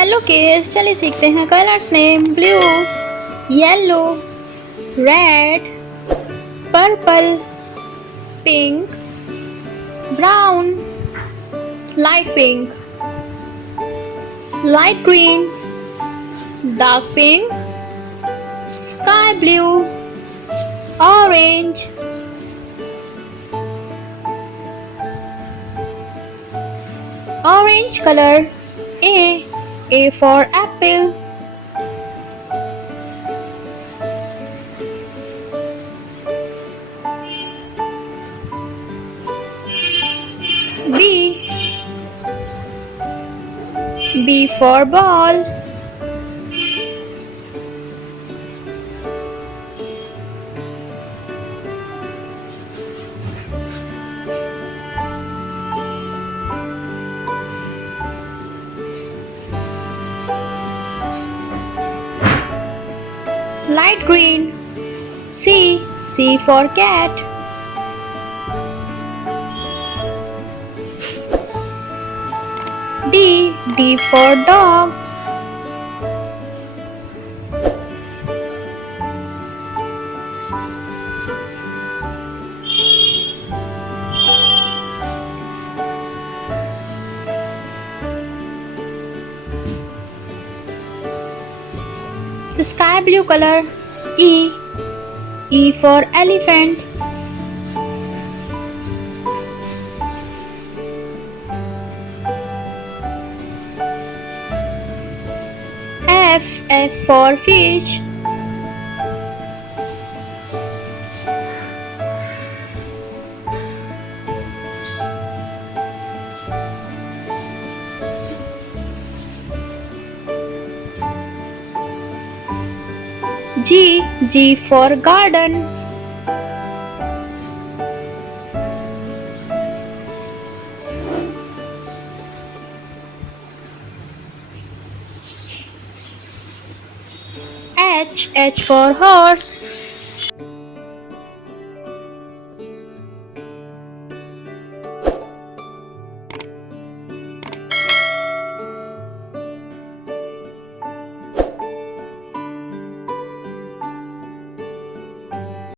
Hello kids, चलिए सीखते हैं colours name. Blue, yellow, red, purple, pink, brown, light pink, light green, dark pink, sky blue, orange, orange color. A for apple. B for ball. Light green. C for cat. D for dog. Sky blue color. E for elephant. F for fish. G for garden. H for horse.